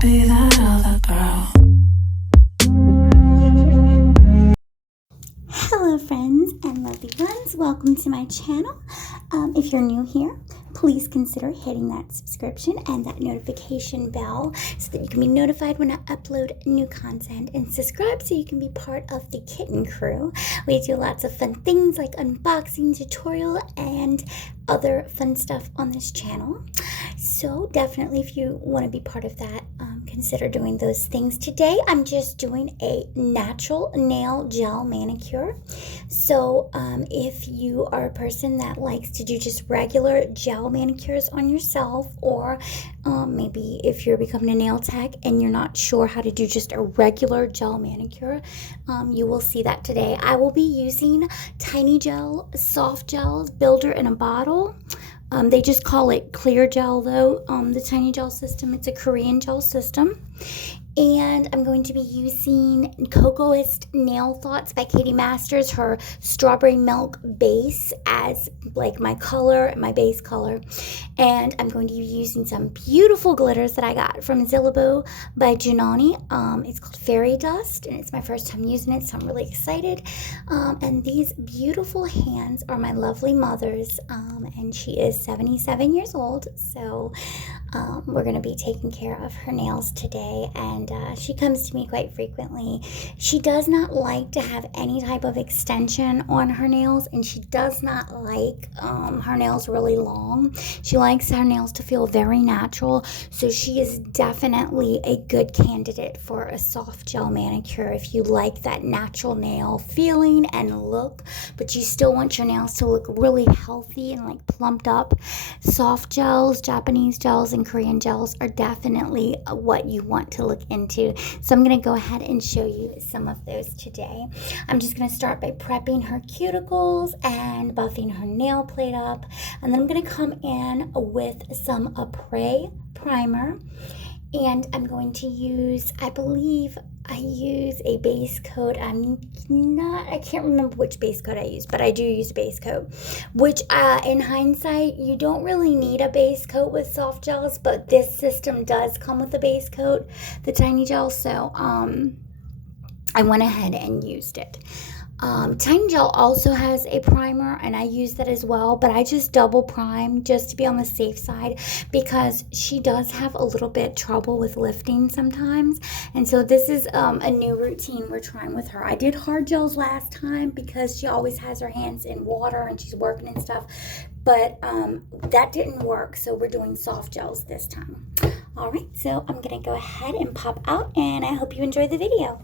be that other girl. Hello friends and lovely ones, welcome to my channel. If you're new here, please consider hitting that subscription and that notification bell so that you can be notified when I upload new content, and subscribe so you can be part of the kitten crew. We do lots of fun things like unboxing, tutorial, and other fun stuff on this channel. So definitely, if you want to be part of that, consider doing those things. Today I'm just doing a natural nail gel manicure. So if you are a person that likes to do just regular gel manicures on yourself, or maybe if you're becoming a nail tech and you're not sure how to do just a regular gel manicure, you will see that today. I will be using TINYGEL soft gels builder in a bottle. They just call it clear gel though, the TINYGEL system. It's a Korean gel system. And I'm going to be using Cocoist Nail Thoughts by Katie Masters, her strawberry milk base, as like my color, my base color. And I'm going to be using some beautiful glitters that I got from Zillabo by Jinnauni. It's called Fairy Dust, and it's my first time using it, so I'm really excited. And these beautiful hands are my lovely mother's, and she is 77 years old, so we're going to be taking care of her nails today. And she comes to me quite frequently. She does not like to have any type of extension on her nails, and she does not like her nails really long. She likes her nails to feel very natural, so she is definitely a good candidate for a soft gel manicure if you like that natural nail feeling and look, but you still want your nails to look really healthy and like plumped up. Soft gels, Japanese gels, and Korean gels are definitely what you want to look into. So I'm going to go ahead and show you some of those today. I'm just going to start by prepping her cuticles and buffing her nail plate up. And then I'm going to come in with some Apres primer. And I'm going to use, I believe I use a base coat. I can't remember which base coat I use, but I do use a base coat, which in hindsight, you don't really need a base coat with soft gels, but this system does come with a base coat, the TINYGEL, so I went ahead and used it. TINYGEL also has a primer, and I use that as well, but I just double prime just to be on the safe side, because she does have a little bit trouble with lifting sometimes. And so this is a new routine we're trying with her. I did hard gels last time because she always has her hands in water and she's working and stuff, but that didn't work, so we're doing soft gels this time. All right, so I'm gonna go ahead and pop out, and I hope you enjoy the video.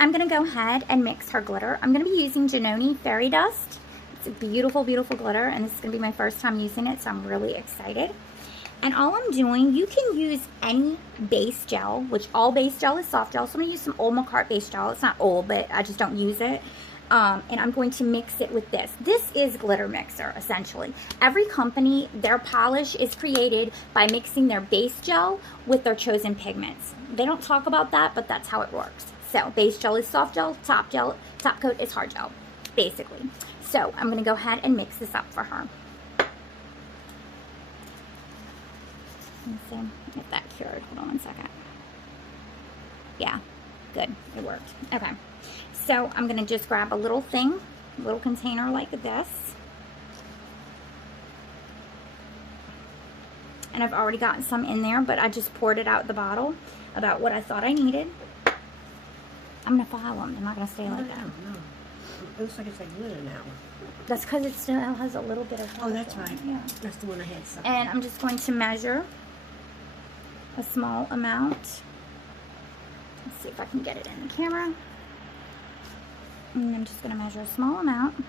I'm going to go ahead and mix her glitter. I'm going to be using Jinnauni Fairy Dust. It's a beautiful, beautiful glitter, and this is going to be my first time using it, so I'm really excited. And all I'm doing, you can use any base gel, which all base gel is soft gel. So I'm going to use some old McCart base gel. It's not old, but I just don't use it. And I'm going to mix it with this. This is glitter mixer, essentially. Every company, their polish is created by mixing their base gel with their chosen pigments. They don't talk about that, but that's how it works. So base gel is soft gel, top coat is hard gel, basically. So I'm going to go ahead and mix this up for her. Let's see if that cured. Hold on one second. Yeah, good. It worked. Okay. So I'm going to just grab a little thing, a little container like this. And I've already gotten some in there, but I just poured it out the bottle about what I thought I needed. I'm going to follow them. They're not going to stay like that. No. It looks like it's like glitter now. That's because it still has a little bit of... Oh, that's right. Yeah. That's the one I had. Some. And I'm just going to measure a small amount. Let's see if I can get it in the camera. And I'm just going to measure a small amount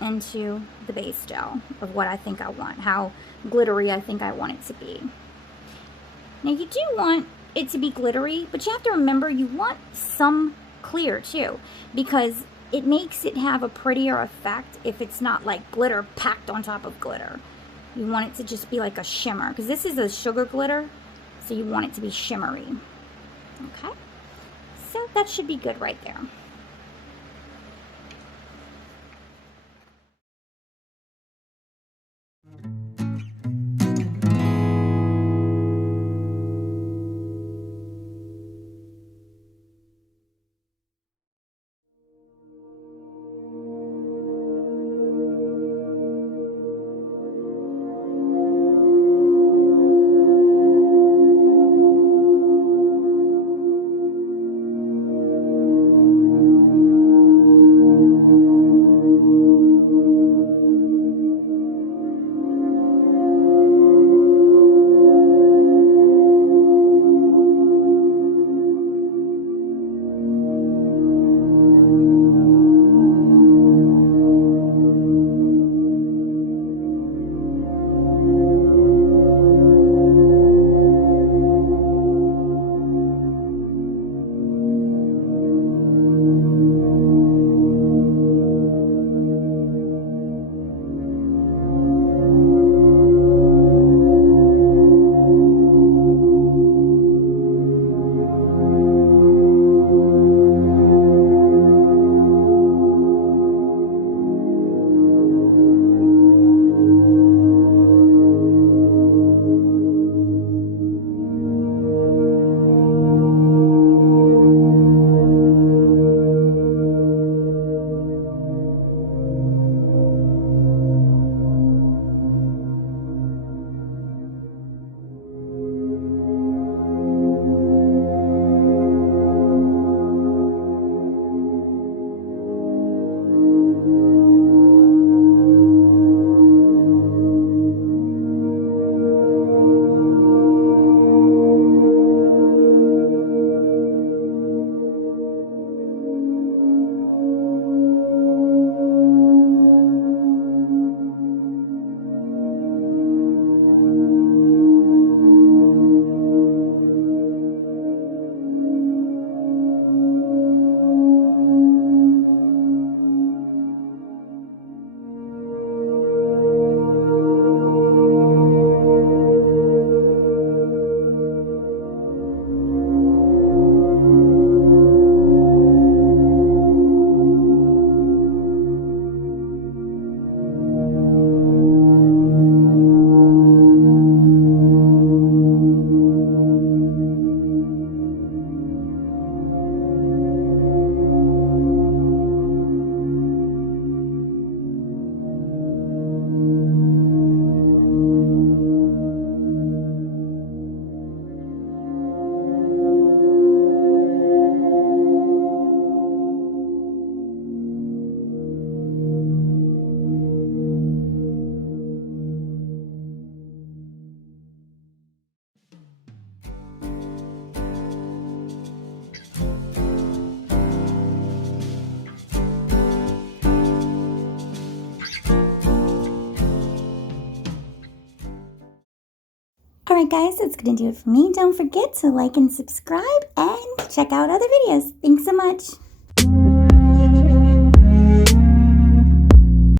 into the base gel of what I think I want, how glittery I think I want it to be. Now you do want it to be glittery, but you have to remember you want some clear too, because it makes it have a prettier effect if it's not like glitter packed on top of glitter. You want it to just be like a shimmer, because this is a sugar glitter, so you want it to be shimmery. Okay, so that should be good right there. Alright guys, that's going to do it for me. Don't forget to like and subscribe and check out other videos. Thanks so much.